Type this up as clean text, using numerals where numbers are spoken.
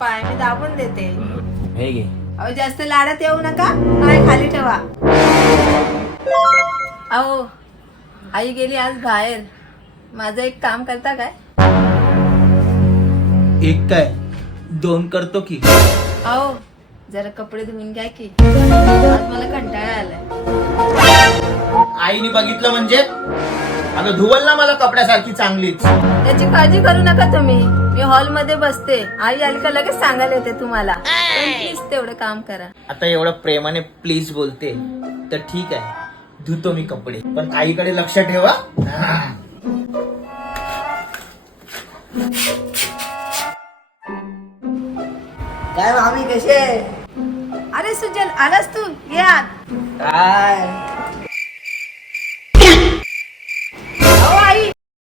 पाय, मी दाबून देते. हे घे. अहो जास्त लाडात येऊ नका, पाय खाली ठेवा. अहो आई गेली आज बाहेर, माझं एक काम करता काय? एक काय 2 करतो की. अहो जरा कपडे धुवून घ्या की, आज मला कंटाळा आलाय. आईने बघितलं म्हणजे आता धुवल ना मला कपड्यासारखी चांगलीच. त्याची काळजी करू नका तुम्ही, मी हॉल मध्ये बसते. आई आली का लगेच सांगायला येते तुम्हाला. प्लीज तेवढं काम करा. आता एवढं प्रेमाने प्लीज बोलते तर ठीक आहे, धुतो मी कपडे, पण आईकडे लक्ष ठेवा. काय मामी कसे? अरे सुजल आलास तू, ये आत. काय